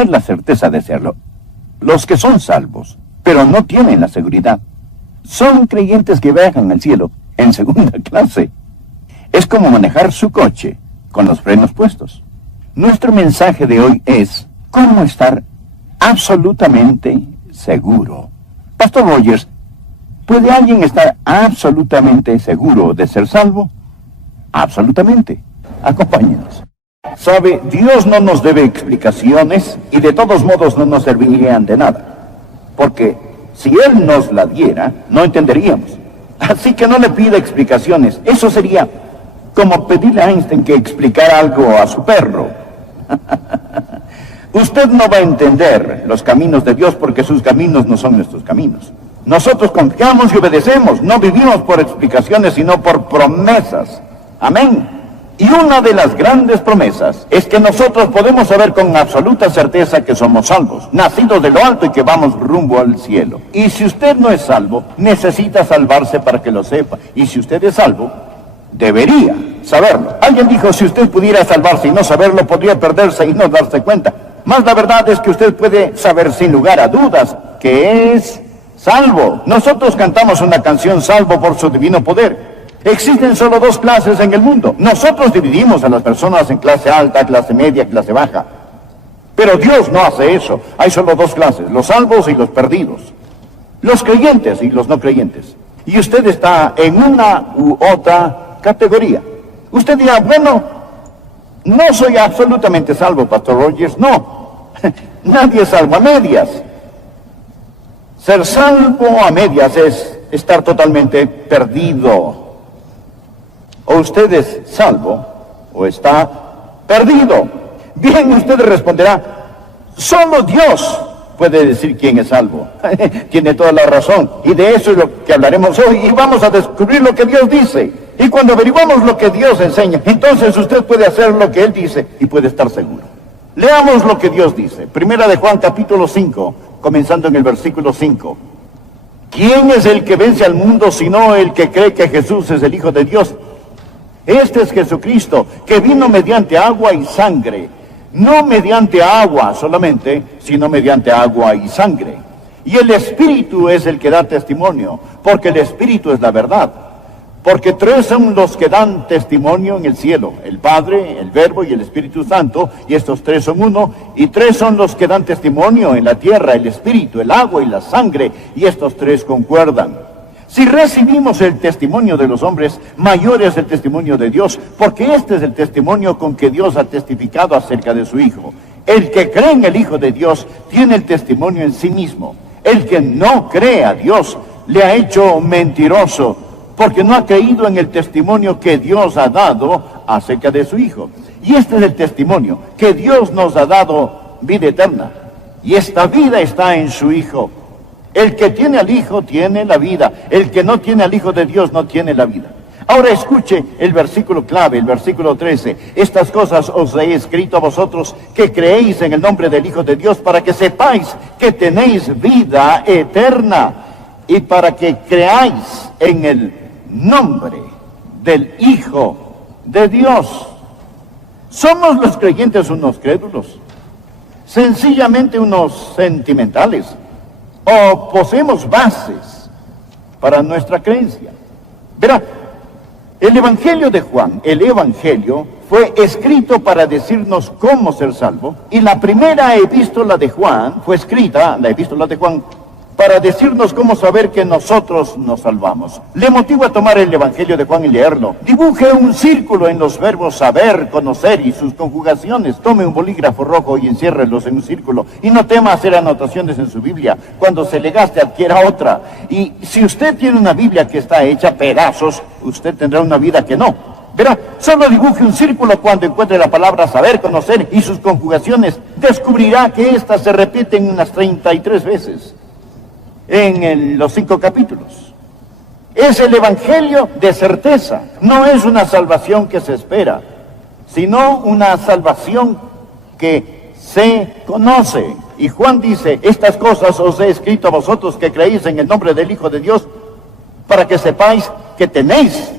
tener la certeza de serlo. Los que son salvos, pero no tienen la seguridad, son creyentes que viajan al cielo en segunda clase. Es como manejar su coche con los frenos puestos. Nuestro mensaje de hoy es cómo estar absolutamente seguro. Pastor Rogers, ¿puede alguien estar absolutamente seguro de ser salvo? Absolutamente. Acompáñenos. Sabe, Dios no nos debe explicaciones y de todos modos no nos servirían de nada. Porque si Él nos la diera, no entenderíamos. Así que no le pida explicaciones. Eso sería como pedirle a Einstein que explicara algo a su perro. Usted no va a entender los caminos de Dios porque sus caminos no son nuestros caminos. Nosotros confiamos y obedecemos. No vivimos por explicaciones, sino por promesas. Amén. Y una de las grandes promesas es que nosotros podemos saber con absoluta certeza que somos salvos, nacidos de lo alto y que vamos rumbo al cielo. Y si usted no es salvo, necesita salvarse para que lo sepa. Y si usted es salvo, debería saberlo. Alguien dijo, si usted pudiera salvarse y no saberlo, podría perderse y no darse cuenta. Más la verdad es que usted puede saber sin lugar a dudas que es salvo. Nosotros cantamos una canción, salvo por su divino poder. Existen solo dos clases en el mundo. Nosotros dividimos a las personas en clase alta, clase media, clase baja. Pero Dios no hace eso. Hay solo dos clases, los salvos y los perdidos. Los creyentes y los no creyentes. Y usted está en una u otra categoría. Usted dirá, bueno, no soy absolutamente salvo, Pastor Rogers. No, nadie es salvo a medias. Ser salvo a medias es estar totalmente perdido. O usted es salvo, o está perdido. Bien, usted responderá, solo Dios puede decir quién es salvo. Tiene toda la razón. Y de eso es lo que hablaremos hoy. Y vamos a descubrir lo que Dios dice. Y cuando averiguamos lo que Dios enseña, entonces usted puede hacer lo que Él dice y puede estar seguro. Leamos lo que Dios dice. Primera de Juan, capítulo 5, comenzando en el versículo 5. ¿Quién es el que vence al mundo sino el que cree que Jesús es el Hijo de Dios? Este es Jesucristo, que vino mediante agua y sangre, no mediante agua solamente, sino mediante agua y sangre. Y el Espíritu es el que da testimonio, porque el Espíritu es la verdad. Porque tres son los que dan testimonio en el cielo, el Padre, el Verbo y el Espíritu Santo, y estos tres son uno, y tres son los que dan testimonio en la tierra, el Espíritu, el agua y la sangre, y estos tres concuerdan. Si recibimos el testimonio de los hombres, mayor es el testimonio de Dios, porque este es el testimonio con que Dios ha testificado acerca de su Hijo. El que cree en el Hijo de Dios tiene el testimonio en sí mismo. El que no cree a Dios le ha hecho mentiroso, porque no ha creído en el testimonio que Dios ha dado acerca de su Hijo. Y este es el testimonio, que Dios nos ha dado vida eterna. Y esta vida está en su Hijo. El que tiene al Hijo tiene la vida. El que no tiene al Hijo de Dios no tiene la vida. Ahora escuche el versículo clave, el versículo 13. Estas cosas os he escrito a vosotros que creéis en el nombre del Hijo de Dios, para que sepáis que tenéis vida eterna, y para que creáis en el nombre del Hijo de Dios. ¿Somos los creyentes unos crédulos? ¿Sencillamente unos sentimentales? ¿O poseemos bases para nuestra creencia? Verá, el Evangelio de Juan, el Evangelio, fue escrito para decirnos cómo ser salvo. Y la primera epístola de Juan fue escrita, la epístola de Juan, para decirnos cómo saber que nosotros nos salvamos. Le motivo a tomar el Evangelio de Juan y leerlo. Dibuje un círculo en los verbos saber, conocer y sus conjugaciones. Tome un bolígrafo rojo y enciérrelos en un círculo. Y no tema hacer anotaciones en su Biblia. Cuando se le gaste, adquiera otra. Y si usted tiene una Biblia que está hecha pedazos, usted tendrá una vida que no. Verá, solo dibuje un círculo cuando encuentre la palabra saber, conocer y sus conjugaciones. Descubrirá que éstas se repiten unas 33 veces. En los 5 capítulos. Es el Evangelio de certeza. No es una salvación que se espera, sino una salvación que se conoce. Y Juan dice, estas cosas os he escrito a vosotros que creéis en el nombre del Hijo de Dios, para que sepáis que tenéis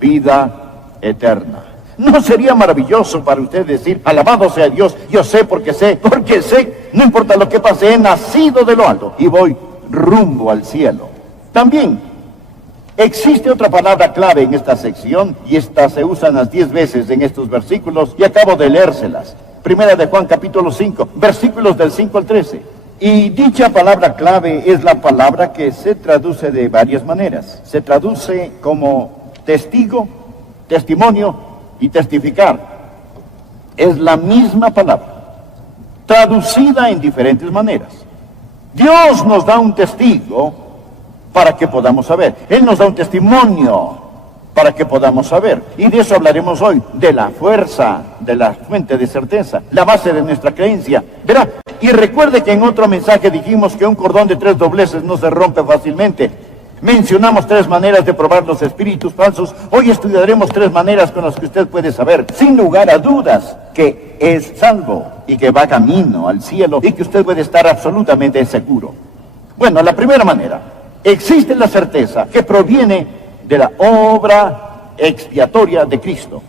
vida eterna. ¿No sería maravilloso para usted decir, alabado sea Dios, yo sé, porque sé, no importa lo que pase, he nacido de lo alto y voy rumbo al cielo? También existe otra palabra clave en esta sección, y esta se usa unas 10 veces en estos versículos, y acabo de leérselas. Primera de Juan, capítulo 5, versículos del 5 al 13. Y dicha palabra clave es la palabra que se traduce de varias maneras. Se traduce como testigo, testimonio y testificar. Es la misma palabra, traducida en diferentes maneras. Dios nos da un testigo para que podamos saber. Él nos da un testimonio para que podamos saber. Y de eso hablaremos hoy, de la fuerza, de la fuente de certeza, la base de nuestra creencia. Verá, y recuerde que en otro mensaje dijimos que un cordón de 3 dobleces no se rompe fácilmente. Mencionamos 3 maneras de probar los espíritus falsos. Hoy estudiaremos 3 maneras con las que usted puede saber, sin lugar a dudas, que es salvo y que va camino al cielo y que usted puede estar absolutamente seguro. Bueno, la primera manera, existe la certeza que proviene de la obra expiatoria de Cristo.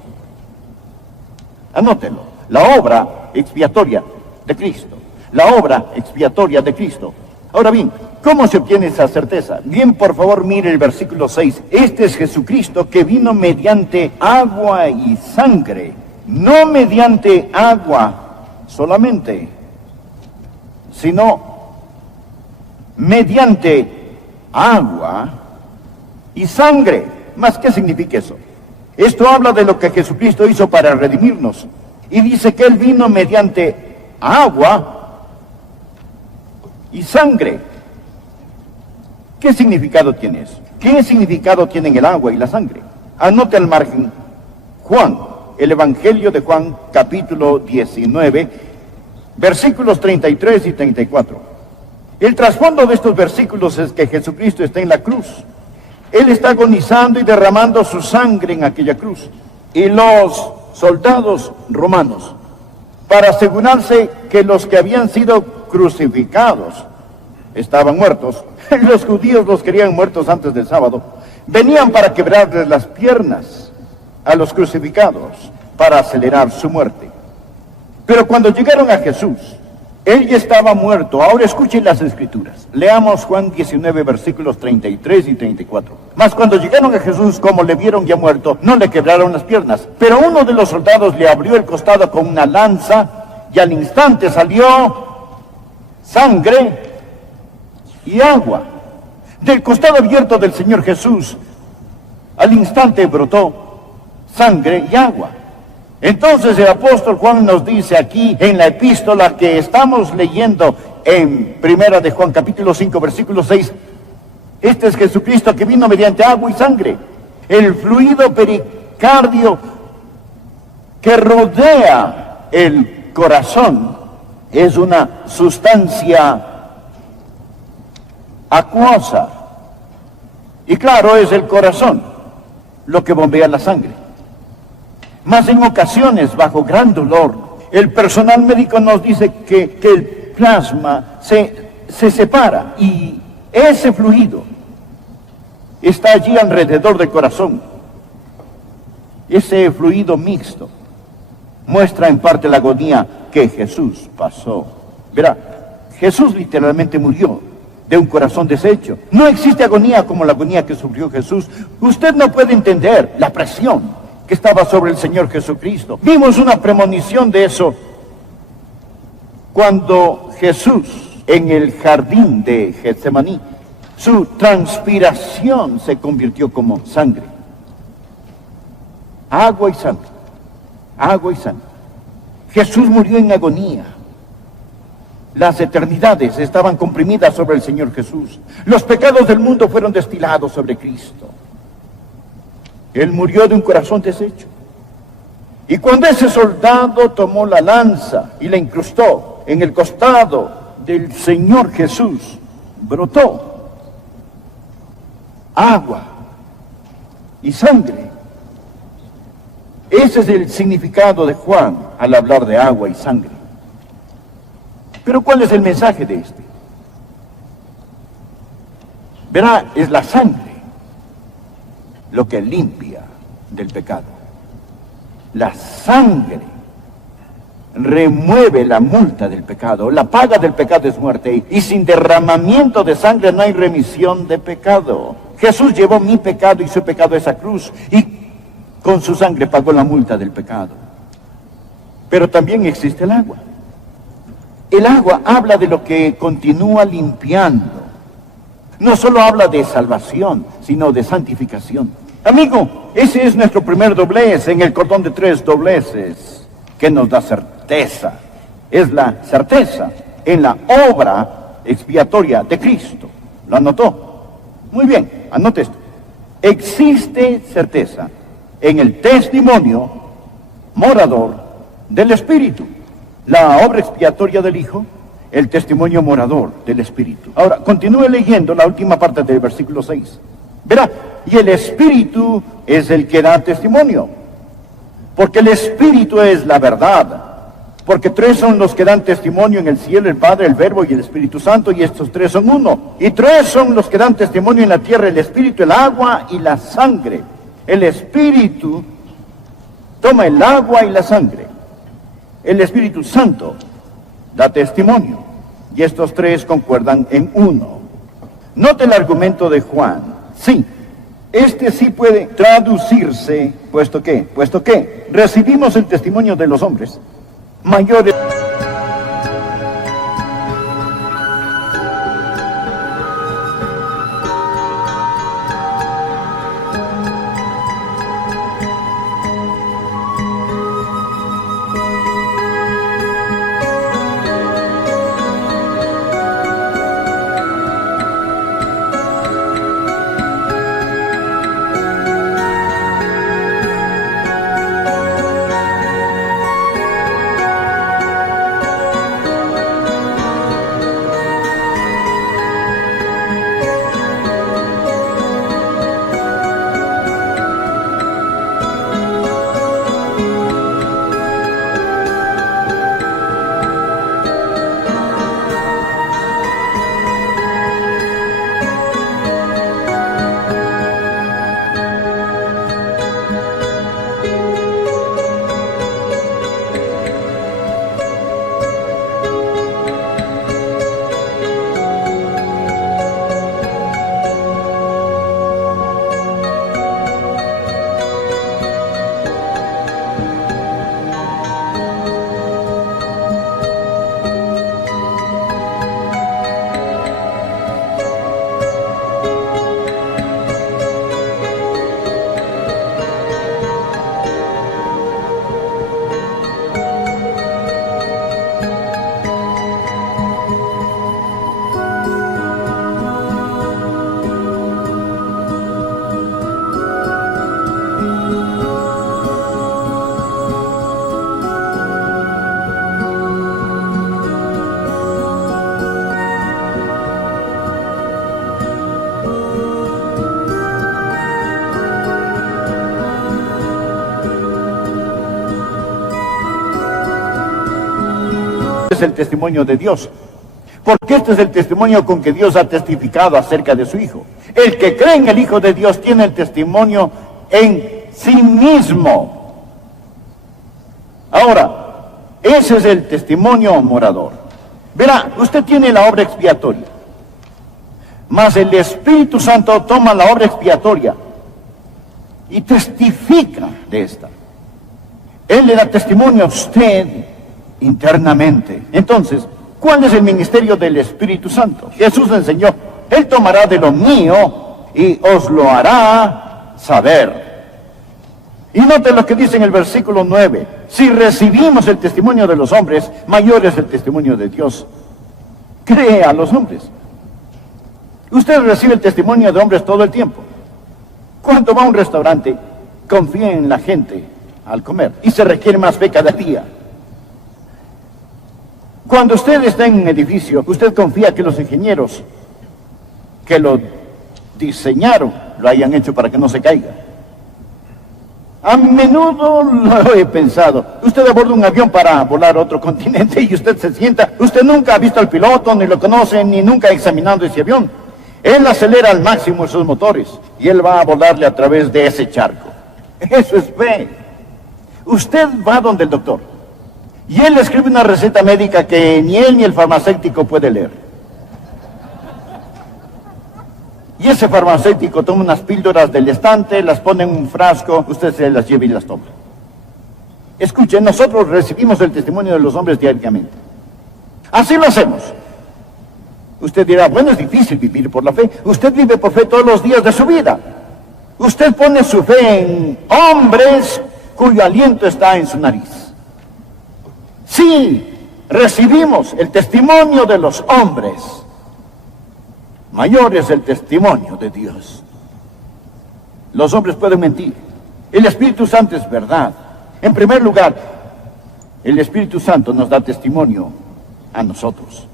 Anótelo, la obra expiatoria de Cristo. La obra expiatoria de Cristo. Ahora bien, ¿cómo se obtiene esa certeza? Bien, por favor, mire el versículo 6. Este es Jesucristo que vino mediante agua y sangre. No mediante agua solamente, sino mediante agua y sangre. ¿Más qué significa eso? Esto habla de lo que Jesucristo hizo para redimirnos. Y dice que Él vino mediante agua y sangre. ¿Qué significado tiene eso? ¿Qué significado tienen el agua y la sangre? Anote al margen Juan, el Evangelio de Juan, capítulo 19, versículos 33 y 34. El trasfondo de estos versículos es que Jesucristo está en la cruz. Él está agonizando y derramando su sangre en aquella cruz. Y los soldados romanos, para asegurarse que los que habían sido crucificados estaban muertos, los judíos los querían muertos antes del sábado, venían para quebrarles las piernas a los crucificados para acelerar su muerte. Pero cuando llegaron a Jesús, Él ya estaba muerto. Ahora escuchen las Escrituras. Leamos Juan 19, versículos 33 y 34. Mas cuando llegaron a Jesús, como le vieron ya muerto, no le quebraron las piernas. Pero uno de los soldados le abrió el costado con una lanza, y al instante salió sangre y agua. Del costado abierto del Señor Jesús, al instante brotó sangre y agua. Entonces el apóstol Juan nos dice aquí en la epístola que estamos leyendo en Primera de Juan capítulo 5 versículo 6, este es Jesucristo que vino mediante agua y sangre. El fluido pericardio que rodea el corazón es una sustancia acuosa. Y claro, es el corazón lo que bombea la sangre. Mas en ocasiones, bajo gran dolor, el personal médico nos dice que el plasma se separa y ese fluido está allí alrededor del corazón. Ese fluido mixto muestra en parte la agonía que Jesús pasó. Verá, Jesús literalmente murió de un corazón deshecho. No existe agonía como la agonía que sufrió Jesús. Usted no puede entender la presión que estaba sobre el Señor Jesucristo. Vimos una premonición de eso cuando Jesús, en el jardín de Getsemaní, su transpiración se convirtió como sangre. Agua y sangre. Agua y sangre. Jesús murió en agonía. Las eternidades estaban comprimidas sobre el Señor Jesús. Los pecados del mundo fueron destilados sobre Cristo. Él murió de un corazón deshecho. Y cuando ese soldado tomó la lanza y la incrustó en el costado del Señor Jesús, brotó agua y sangre. Ese es el significado de Juan al hablar de agua y sangre. Pero ¿cuál es el mensaje de este? Verá, es la sangre lo que limpia del pecado. La sangre remueve la multa del pecado. La paga del pecado es muerte. Y sin derramamiento de sangre no hay remisión de pecado. Jesús llevó mi pecado y su pecado a esa cruz. Y con su sangre pagó la multa del pecado. Pero también existe el agua. El agua habla de lo que continúa limpiando. No solo habla de salvación, sino de santificación. Amigo, ese es nuestro primer doblez en el cordón de 3 dobleces, que nos da certeza. Es la certeza en la obra expiatoria de Cristo. ¿Lo anotó? Muy bien, anote esto. Existe certeza en el testimonio morador del Espíritu. La obra expiatoria del Hijo, el testimonio morador del Espíritu. Ahora, continúe leyendo la última parte del versículo 6. Verá, y el Espíritu es el que da testimonio, porque el Espíritu es la verdad. Porque 3 son los que dan testimonio en el cielo, el Padre, el Verbo y el Espíritu Santo, y estos 3 son uno. Y 3 son los que dan testimonio en la tierra, el Espíritu, el agua y la sangre. El Espíritu toma el agua y la sangre. El Espíritu Santo da testimonio, y estos 3 concuerdan en uno. Note el argumento de Juan. Sí, este sí puede traducirse, puesto que recibimos el testimonio de los hombres mayores. Es el testimonio de Dios, porque este es el testimonio con que Dios ha testificado acerca de su Hijo. El que cree en el Hijo de Dios tiene el testimonio en sí mismo. Ahora, ese es el testimonio morador. Verá, usted tiene la obra expiatoria, mas el Espíritu Santo toma la obra expiatoria y testifica de esta. Él le da testimonio a usted internamente. Entonces, ¿cuál es el ministerio del Espíritu Santo? Jesús enseñó, Él tomará de lo mío y os lo hará saber. Y note lo que dice en el versículo 9. Si recibimos el testimonio de los hombres, mayor es el testimonio de Dios. Cree a los hombres. Usted recibe el testimonio de hombres todo el tiempo. Cuando va a un restaurante, confía en la gente al comer y se requiere más fe cada día. Cuando usted está en un edificio, usted confía que los ingenieros que lo diseñaron lo hayan hecho para que no se caiga. A menudo lo he pensado. Usted aborda un avión para volar a otro continente y usted se sienta. Usted nunca ha visto al piloto, ni lo conoce, ni nunca ha examinado ese avión. Él acelera al máximo esos motores y él va a volarle a través de ese charco. Eso es fe. Usted va donde el doctor y él le escribe una receta médica que ni él ni el farmacéutico puede leer. Y ese farmacéutico toma unas píldoras del estante, las pone en un frasco, usted se las lleva y las toma. Escuchen, nosotros recibimos el testimonio de los hombres diariamente. Así lo hacemos. Usted dirá, bueno, es difícil vivir por la fe. Usted vive por fe todos los días de su vida. Usted pone su fe en hombres cuyo aliento está en su nariz. Sí, recibimos el testimonio de los hombres. Mayor es el testimonio de Dios. Los hombres pueden mentir. El Espíritu Santo es verdad. En primer lugar, el Espíritu Santo nos da testimonio a nosotros.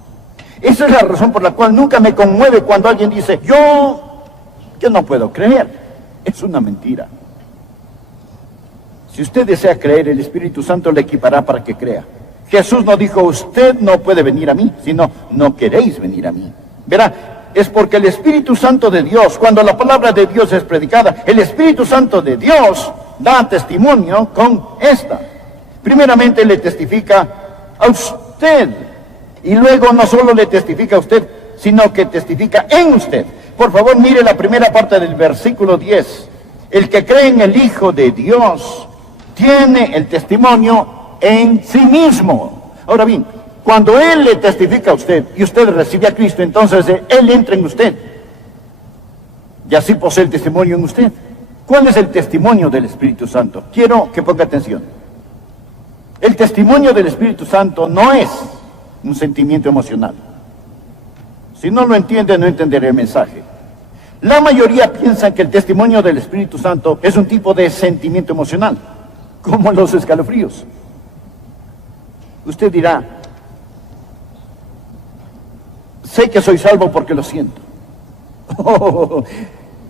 Esa es la razón por la cual nunca me conmueve cuando alguien dice, yo no puedo creer. Es una mentira. Si usted desea creer, el Espíritu Santo le equipará para que crea. Jesús no dijo, usted no puede venir a mí, sino, no queréis venir a mí. Verá, es porque el Espíritu Santo de Dios, cuando la palabra de Dios es predicada, el Espíritu Santo de Dios da testimonio con esta. Primeramente le testifica a usted, y luego no solo le testifica a usted, sino que testifica en usted. Por favor, mire la primera parte del versículo 10. El que cree en el Hijo de Dios tiene el testimonio en sí mismo. Ahora bien, cuando Él le testifica a usted y usted recibe a Cristo, entonces Él entra en usted y así posee el testimonio en usted. ¿Cuál es el testimonio del Espíritu Santo? Quiero que ponga atención. El testimonio del Espíritu Santo no es un sentimiento emocional. Si no lo entiende, no entenderé el mensaje. La mayoría piensa que el testimonio del Espíritu Santo es un tipo de sentimiento emocional, como los escalofríos. Usted dirá, sé que soy salvo porque lo siento.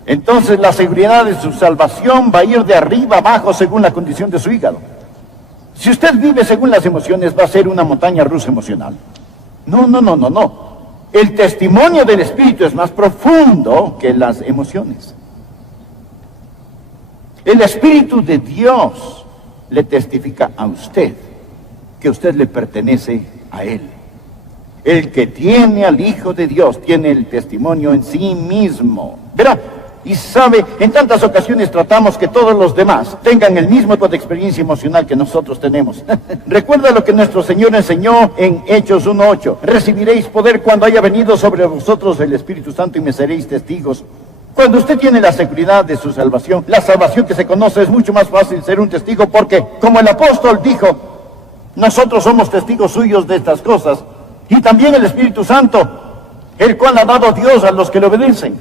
Entonces la seguridad de su salvación va a ir de arriba abajo según la condición de su hígado. Si usted vive según las emociones, va a ser una montaña rusa emocional. No. El testimonio del Espíritu es más profundo que las emociones. El Espíritu de Dios le testifica a usted que usted le pertenece a Él. El que tiene al Hijo de Dios tiene el testimonio en sí mismo. Verá, y sabe, en tantas ocasiones tratamos que todos los demás tengan el mismo tipo de experiencia emocional que nosotros tenemos. Recuerda lo que nuestro Señor enseñó en Hechos 1:8. Recibiréis poder cuando haya venido sobre vosotros el Espíritu Santo y me seréis testigos. Cuando usted tiene la seguridad de su salvación, la salvación que se conoce, es mucho más fácil ser un testigo porque, como el apóstol dijo, nosotros somos testigos suyos de estas cosas. Y también el Espíritu Santo, el cual ha dado Dios a los que le obedecen.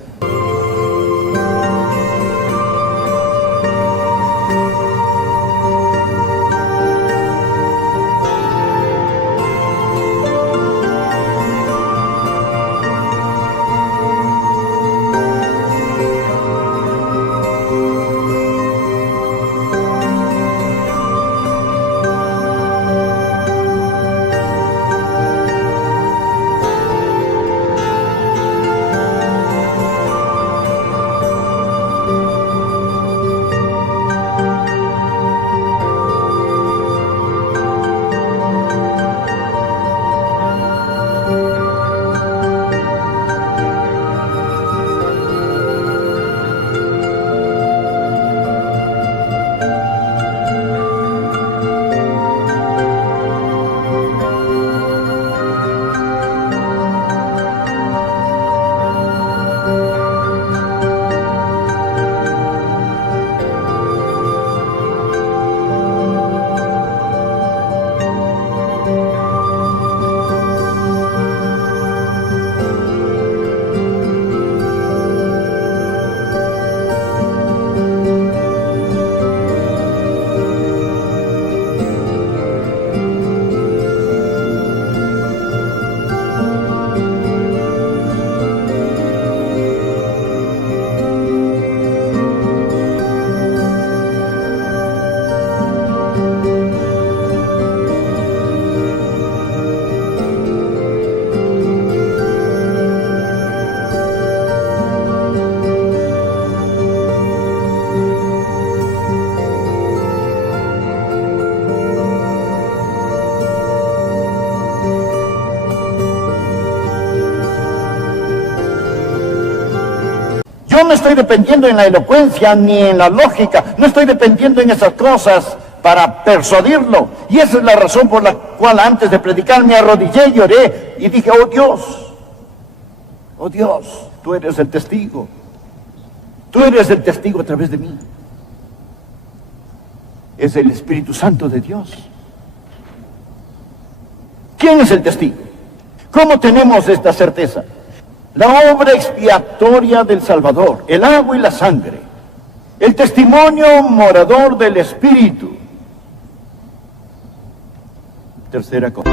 no estoy dependiendo en la elocuencia ni en la lógica, no estoy dependiendo en esas cosas para persuadirlo. Y esa es la razón por la cual antes de predicar me arrodillé y oré y dije, oh Dios, tú eres el testigo. Tú eres el testigo a través de mí. Es el Espíritu Santo de Dios. ¿Quién es el testigo? ¿Cómo tenemos esta certeza? La obra expiatoria del Salvador, el agua y la sangre, el testimonio morador del Espíritu. Tercera cosa.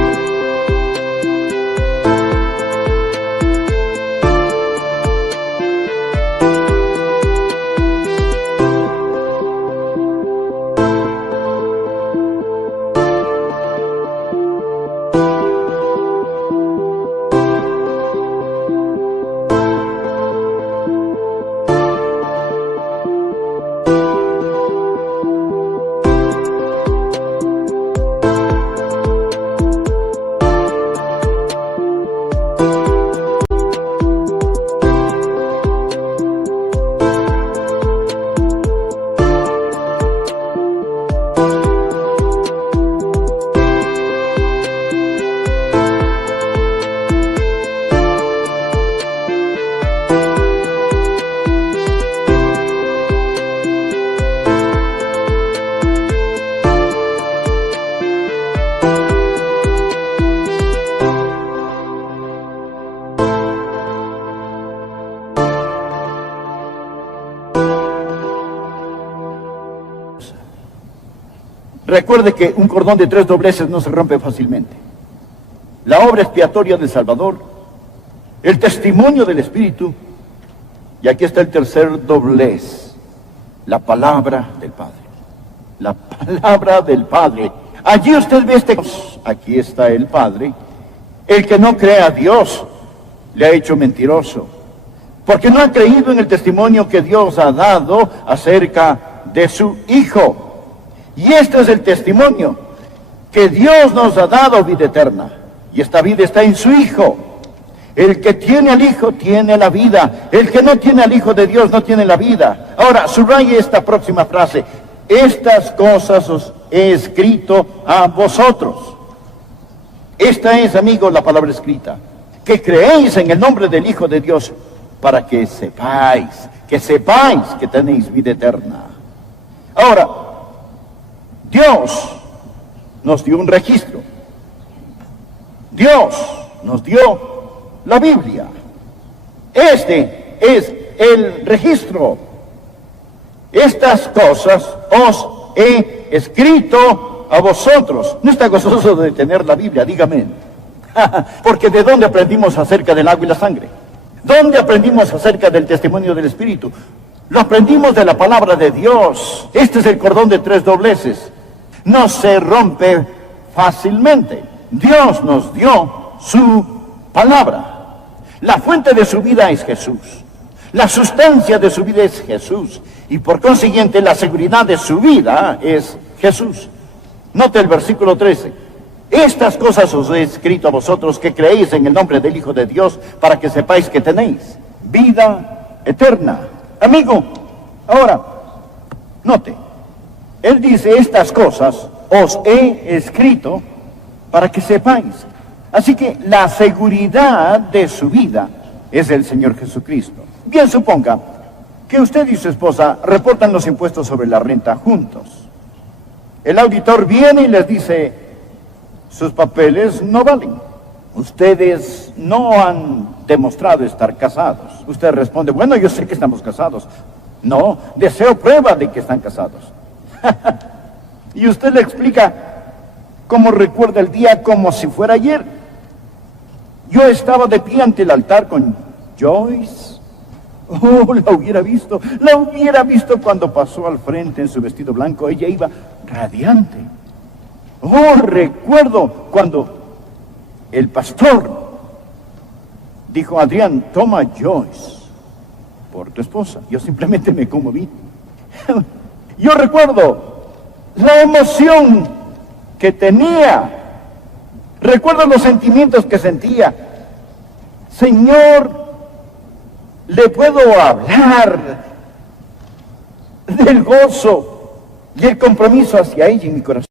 Recuerde que un cordón de 3 dobleces no se rompe fácilmente. La obra expiatoria del Salvador, el testimonio del Espíritu, y aquí está el tercer doblez, la palabra del Padre. La palabra del Padre. Allí usted ve aquí está el Padre. El que no cree a Dios le ha hecho mentiroso, porque no ha creído en el testimonio que Dios ha dado acerca de su Hijo. Y este es el testimonio, que Dios nos ha dado vida eterna, y esta vida está en su Hijo. El que tiene al Hijo tiene la vida, el que no tiene al Hijo de Dios no tiene la vida. Ahora, subraye esta próxima frase: estas cosas os he escrito a vosotros. Esta es, amigos, la palabra escrita, que creéis en el nombre del Hijo de Dios, para que sepáis que tenéis vida eterna. Ahora, Dios nos dio un registro. Dios nos dio la Biblia. Este es el registro. Estas cosas os he escrito a vosotros. No está gozoso de tener la Biblia, dígame. Porque ¿de dónde aprendimos acerca del agua y la sangre? ¿Dónde aprendimos acerca del testimonio del Espíritu? Lo aprendimos de la palabra de Dios. Este es el cordón de 3 dobleces. No se rompe fácilmente. Dios nos dio su palabra. La fuente de su vida es Jesús. La sustancia de su vida es Jesús. Y por consiguiente la seguridad de su vida es Jesús. Note el versículo 13. Estas cosas os he escrito a vosotros que creéis en el nombre del Hijo de Dios, para que sepáis que tenéis vida eterna. Amigo, ahora, note, él dice, estas cosas os he escrito para que sepáis. Así que la seguridad de su vida es el Señor Jesucristo. Bien, suponga que usted y su esposa reportan los impuestos sobre la renta juntos. El auditor viene y les dice, sus papeles no valen. Ustedes no han demostrado estar casados. Usted responde, bueno, yo sé que estamos casados. No, deseo prueba de que están casados. Y usted le explica cómo recuerda el día como si fuera ayer. Yo estaba de pie ante el altar con Joyce. Oh, la hubiera visto cuando pasó al frente en su vestido blanco. Ella iba radiante. Oh, recuerdo cuando el pastor dijo, Adrián, toma Joyce por tu esposa. Yo simplemente me conmoví. Yo recuerdo la emoción que tenía. Recuerdo los sentimientos que sentía. Señor, le puedo hablar del gozo y el compromiso hacia ella en mi corazón.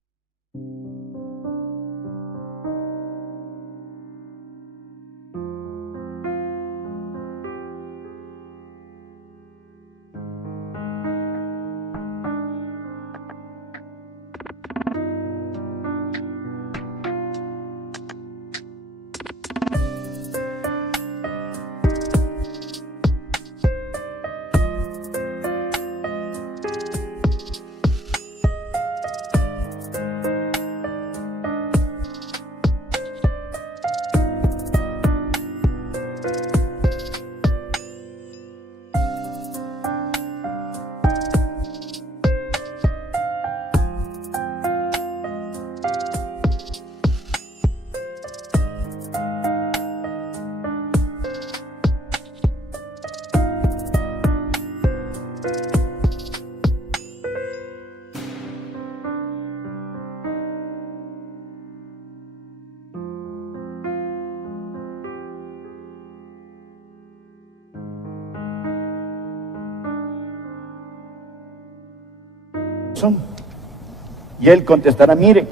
Y él contestará, mire,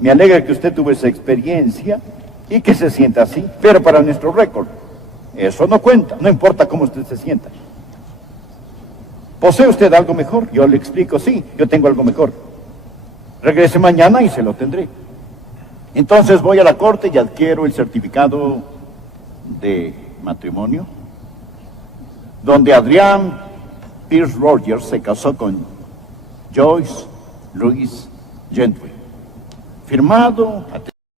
me alegra que usted tuvo esa experiencia y que se sienta así, pero para nuestro récord, eso no cuenta, no importa cómo usted se sienta. ¿Posee usted algo mejor? Yo le explico, sí, yo tengo algo mejor. Regrese mañana y se lo tendré. Entonces voy a la corte y adquiero el certificado de matrimonio, donde Adrián Pierce Rogers se casó con Joyce Louise Gentry. Firmado,